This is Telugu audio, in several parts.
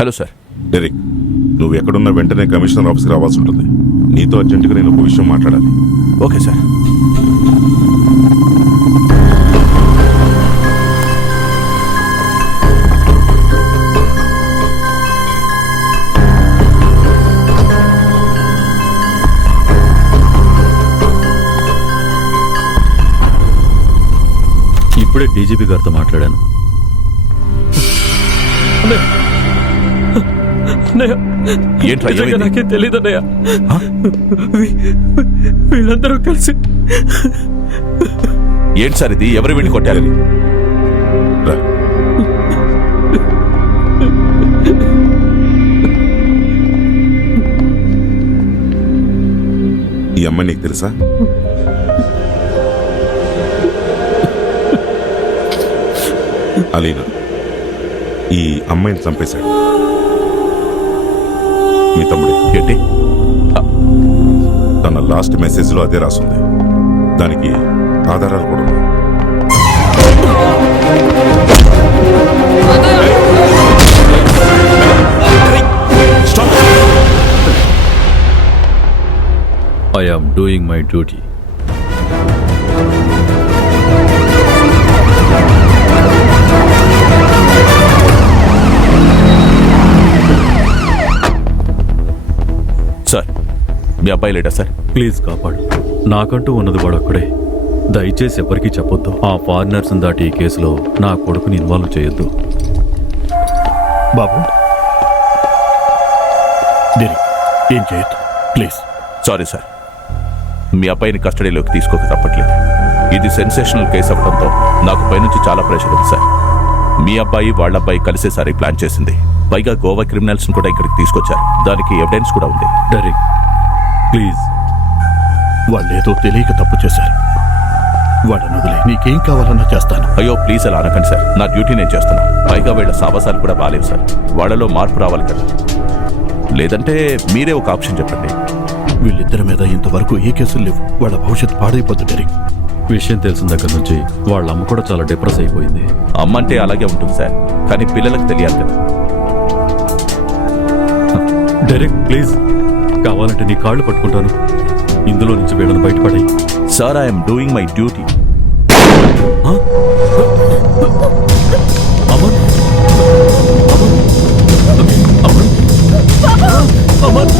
Hello sir. డెరిక్, నువ్వు ఎక్కడున్నా వెంటనే కమిషనర్ ఆఫీస్కి రావాల్సి ఉంటుంది. నీతో అర్జెంటుగా నేను ఒక విషయం మాట్లాడాలి. Okay sir. ఇప్పుడే డీజీపీ గారితో మాట్లాడాను. నాకే తెలీదన్నయ్య. వీళ్ళందరూ కలిసి ఏంటి సార్ ఇది? ఎవరు వీడిని కొట్టారు? రా. ఈ అమ్మాయి నీకు తెలుసా? అలీనా ఈ అమ్మాయిని చంపేశాడు మీ తమ్ముడే. ఏంటి? తన లాస్ట్ మెసేజ్లో అదే రాసుంది. దానికి ఆధారాలు కూడా ఉన్నాయి. I am doing my duty. Sir, మీ అబ్బాయి లేడా సార్? ప్లీజ్ కాపాడు. నాకంటూ ఉన్నది వాడొక్కడే. దయచేసి ఎవరికీ చెప్పొద్దు. ఆ ఫారినర్స్ దాటి ఈ కేసులో నా కొడుకుని ఇన్వాల్వ్ చేయొద్దు. బాబు, ఏం చేయొద్దు ప్లీజ్. సారీ సార్, మీ అబ్బాయిని కస్టడీలోకి తీసుకోక తప్పట్లేదు. ఇది సెన్సేషనల్ కేసు అవ్వడంతో నాకు పైనుంచి చాలా ప్రెషర్ ఉంది సార్. మీ అబ్బాయి వాళ్ళ అబ్బాయి కలిసేసారి ప్లాన్ చేసింది. పైగా గోవా క్రిమినల్స్ కూడా ఇక్కడికి తీసుకొచ్చారు. దానికి ఎవిడెన్స్ కూడా ఉంది. Derek, please. వాళ్ళేదో తెలియక తప్పు చేశారు. వాళ్ళను వదిలే, నీకేం కావాలన్నా చేస్తాను. అయ్యో ప్లీజ్ అలా అనకండి సార్. నా డ్యూటీ నేను చేస్తున్నా. పైగా వీళ్ళ సావాసాలు కూడా బాలేవు సార్. వాళ్ళలో మార్పు రావాలి కదా. లేదంటే మీరే ఒక ఆప్షన్ చెప్పండి. వీళ్ళిద్దరి మీద ఇంతవరకు ఏ కేసులు లేవు. వాళ్ళ భవిష్యత్తు పాడైపోతుంది డెరిక్. విషయం తెలిసిన దగ్గర నుంచి వాళ్ళ అమ్మ కూడా చాలా డిప్రెస్ అయిపోయింది. అమ్మ అంటే అలాగే ఉంటుంది సార్, కానీ పిల్లలకు తెలియాలి కదా. డెరిక్ ప్లీజ్, కావాలంటే నీ కాళ్ళు పట్టుకుంటాను. ఇందులో నుంచి వీళ్ళని బయటపడి. Sir, I'm doing my duty. Aman, Aman, Aman,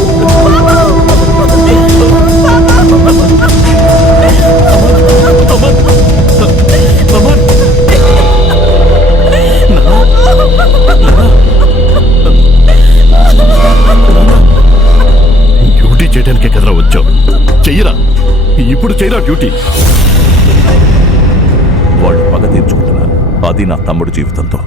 duty చేయడానికే కదరా వచ్చావు. చెయ్యరా, ఇప్పుడు చేయరా డ్యూటీ. వాళ్ళు పగ తీర్చుకుంటున్నారు. అది నా తమ్ముడు జీవితంతో.